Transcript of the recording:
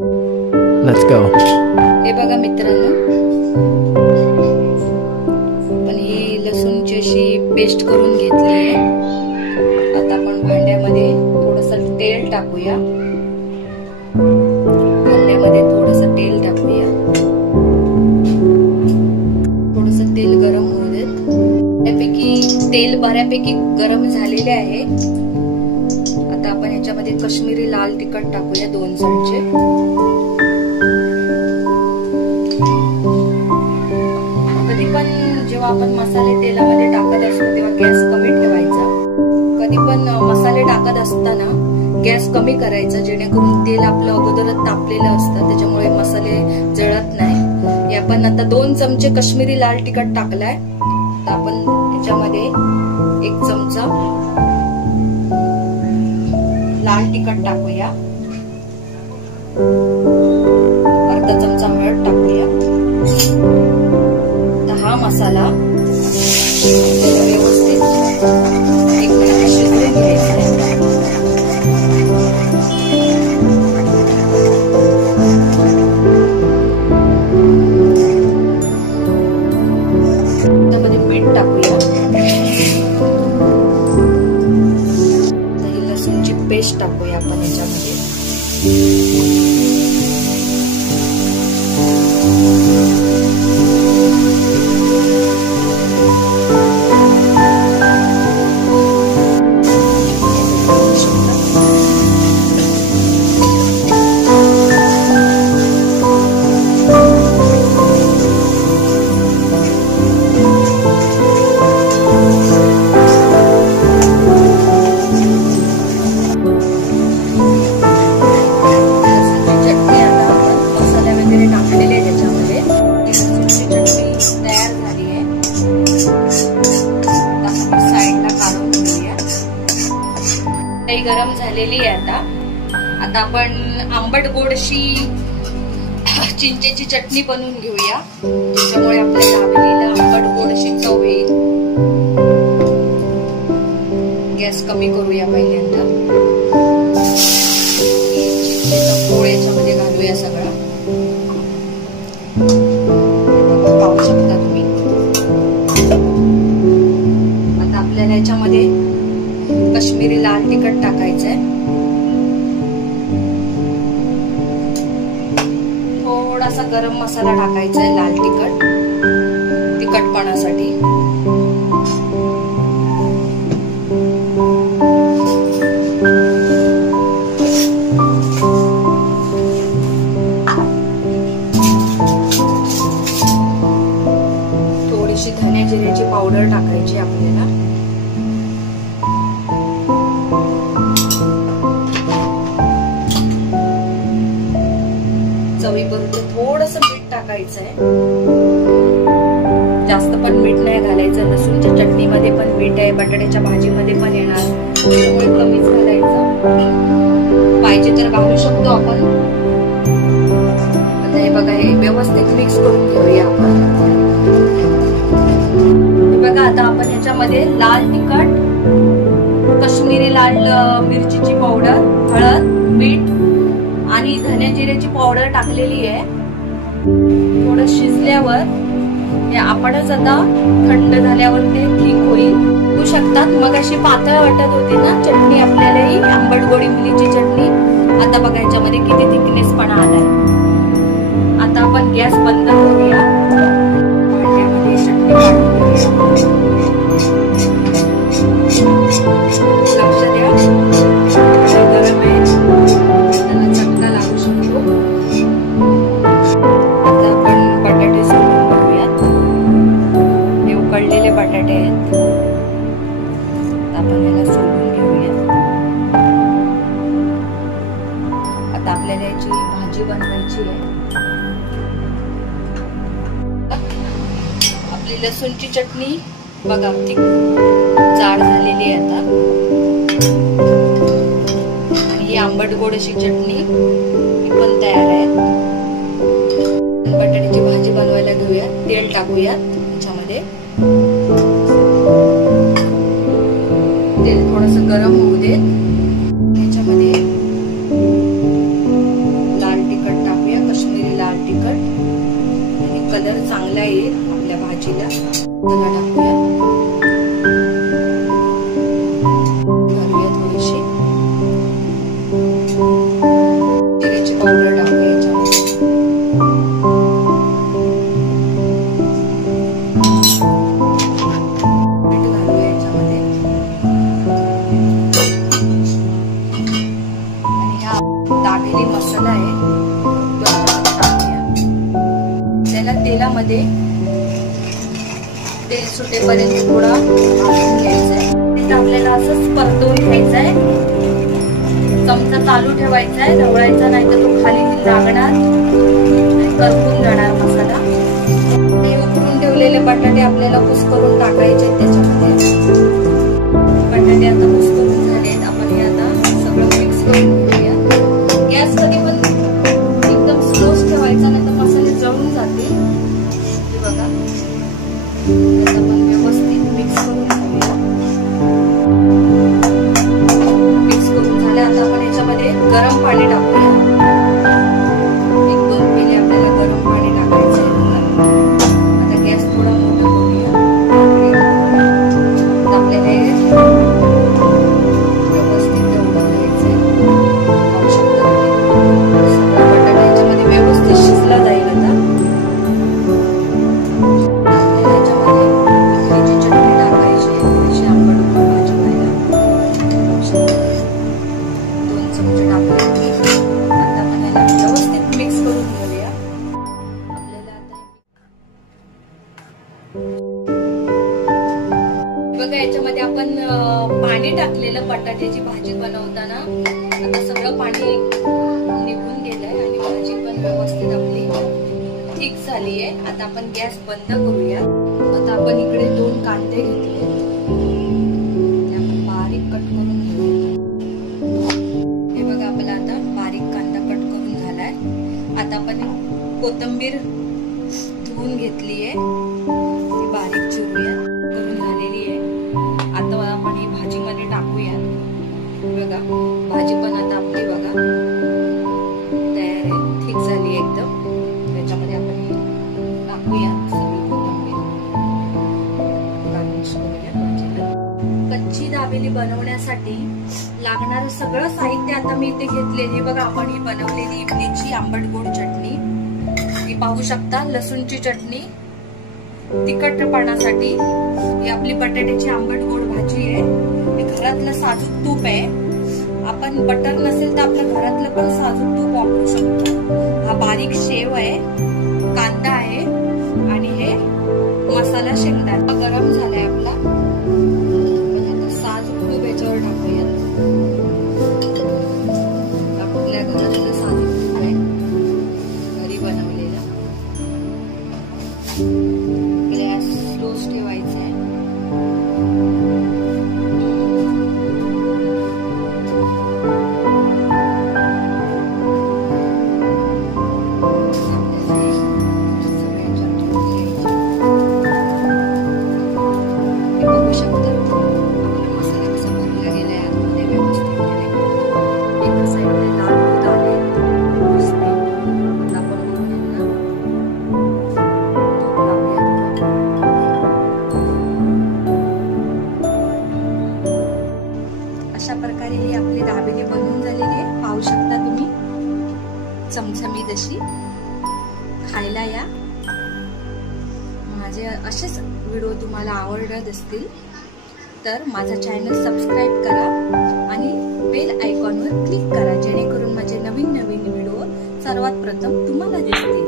Let's go. हे बघा मित्रांनो, आपण ही लसूणची अशी पेस्ट करून घेतली आहे। आता आपण भांड्यामध्ये थोडंसं तेल टाकूया। भांड्यामध्ये थोडंसं तेल टाकूया। थोडंसं तेल गरम होऊ देत। त्यापैकी तेल बऱ्यापैकी गरम झालेले आहे। आता आपण याच्यामध्ये काश्मीरी लाल तिखट टाकूया 2 चमचे। कधी पण जेव्हा आपण मसाले तेलामध्ये टाकत असतो तेव्हा गॅस कमी ठेवायचा। कधी पण मसाले टाकत असताना गॅस कमी करायचा, जेणेकरून तेल आपलं अगोदरच तापलेलं असतं, त्याच्यामुळे मसाले जळत नाही। आपण आता 2 चमचे काश्मीरी लाल तिखट टाकलाय। तर आपण याच्यामध्ये 1 चमचा लाल तिखट टाकूया। अर्धा चमचा हळद टाकूया। हा मसाला व्यवस्थित 1 मिनिट शिजवून घ्यायचा आहे। त्यामध्ये मीठ टाकूया। ही लसूणची पेस्ट टाकूया आपण याच्यामध्ये। गरम झालेली आहे। आता आपण आंबट गोड अशी चिंचेची चटणी बनवून घेऊया, त्याच्यामुळे आपल्या दाबेलीला आंबट गोड अशी चव येईल। गॅस कमी करूया पहिल्यांदा। चिंचेचा गोळ याच्यामध्ये घालूया सगळा। पाहू शकता तुम्ही। आता आपल्याला याच्यामध्ये काश्मीरी लाल तिखट टाकायचंय। थोडासा गरम मसाला टाकायचा आहे, लाल तिखट तिखटपणासाठी। थोडीशी धने जिऱ्याची पावडर टाकायची आपल्याला। चवीपुरतं थोडंसं मीठ टाकायचं आहे। जास्त पण मीठ नाही घालायचं। लसूणच्या चटणीमध्ये पण मीठ आहे, बटाट्याच्या भाजीमध्ये पण येणार, त्यामुळे कमीच घालायचं। पाहिजे तर घालू शकतो आपण। आता हे बघा, हे व्यवस्थित मिक्स करून घेऊया आपण। हे बघा, आता आपण याच्यामध्ये लाल तिखट, काश्मीरी लाल मिरचीची पावडर, हळद, मीठ आणि धने जिऱ्याची पावडर टाकलेली आहे। थोडं शिजल्यावर हे आपणच आता थंड झाल्यावर ते ठीक होईल। होऊ शकतात। मग अशी पातळ वाटत होती ना चटणी आपल्याला, ही आंबट गोड इमलीची चटणी। आता बघा याच्यामध्ये किती थिकनेस पण आलाय। आता आपण गॅस बंद करूया। भांड्यामध्ये चटणी काढून घेऊया। लक्ष द्या, गरम आहे, त्याला चटका लागू शकतो। आता आपण बटाटे सोडून घेऊयात। हे उकडलेले बटाटे आहेत। आपण याला सोडून घेऊया। आता आपल्याला याची भाजी बनवायची आहे। आपली लसूणची चटणी बघा ती जाड झालेली आहे आता। आणि ही आंबट गोड अशी चटणी ही पण तयार आहे। बटाट्याची भाजी बनवायला घेऊया। तेल टाकूयात याच्यामध्ये। तेल थोडंसं गरम होऊ दे। याच्यामध्ये लाल तिखट चांगला येईल आपल्या भाजीला. त्याला टाकूया, घालूया थोडीशी जिऱ्याची पावडर टाकूया याच्यामध्ये. मीठ घालूया याच्यामध्ये आणि हा दाबेली मसाला आहे तेलामध्ये तेल सुटेपर्यंत थोडा भाजून घ्यायचंय. आपल्याला असंच परतवून घ्यायचंय. चमचा चालू ठेवायचाय, ढवळायचा नाही तर तो खाली लागणार, करपून जाणार मसाला. हे उकळून ठेवलेले बटाटे आपल्याला कुस्करून टाकायचे त्याच्यामध्ये. बटाटे आता कुस्करून झालेत. आपण हे आता सगळं मिक्स करून घेऊया. गॅस कधी पण एकदम स्लोच ठेवायचा नाही तर मसाले जळून जातील. बघा, आपण व्यवस्थित मिक्स करून घेऊया. मिक्स करून झाले. आता आपण याच्यामध्ये गरम पाणी टाकूया. 1-2 पेले आपल्याला गरम पाणी टाकायचं आहे. आता गॅस थोडा मोठा करूया. आपल्याला व्यवस्थित ढवळून घ्यायचंय. पाहू शकता सगळा बटाटा याच्यामध्ये व्यवस्थित शिजला जाईल. आता बघा, याच्यामध्ये आपण पाणी टाकलेलं बटाट्याची भाजी बनवताना आता सगळं पाणी निघून गेलंय आणि भाजी पण व्यवस्थित आपली ठीक झाली आहे. आता आपण गॅस बंद करूया. आता आपण इकडे 2 कांदे घेतले, ते आपण बारीक कट करून घेऊया. हे बघा, आपला आता बारीक कांदा कट करून झालाय. आता आपण कोथिंबीर धुवून घेतली आहे, ती बारीक चिरूया, करून झालेली आहे. आता आपण ही भाजीमध्ये टाकूया. बघा, भाजी पण आता आपली बघा तयार आहे, ठीक झाली एकदम. त्याच्यामध्ये आपण ही टाकूया सगळी कोथिंबीर, गार्निश करूया भाजीला. कच्ची दाबेली बनवण्यासाठी लागणारं सगळं साहित्य आता मी इथे घेतलेली. बघा, आपण ही बनवलेली इमलीची आंबट गोड चटणी, ही पाहू शकता. लसूणची चटणी तिखटपणासाठी. ही आपली बटाट्याची आंबट गोड भाजी आहे. हे घरातलं साजूक तूप आहे. आपण बटर नसेल तर आपल्या घरातलं पण साजूक तूप वापरू शकतो. हा बारीक शेव आहे, कांदा आहे आणि हे मसाला शेंगदाणा गरम झालाय आपला. आता साजूक तूप याच्यावर टाकूयात. आपल्या घरातलं साजूक तूप आहे, घरी बनवलेलं. गॅस स्लोच ठेवायचा आहे. बघू शकता आपला मसाला कसा भरला गेलाय आतमध्ये व्यवस्थित. एका साईडने लाल होत आले मस्त. आता आपण अशा प्रकारे ही आपली दाबेली बनवून झालेली आहे. पाहू शकता तुम्ही, चमचमीत अशी. खायला या. माझे असेच व्हिडिओ तुम्हाला आवडत असतील तर माझा चॅनल सबस्क्राईब करा आणि बेल आयकॉनवर क्लिक करा, जेणेकरून माझे नवीन व्हिडिओ सर्वात प्रथम तुम्हाला दिसतील.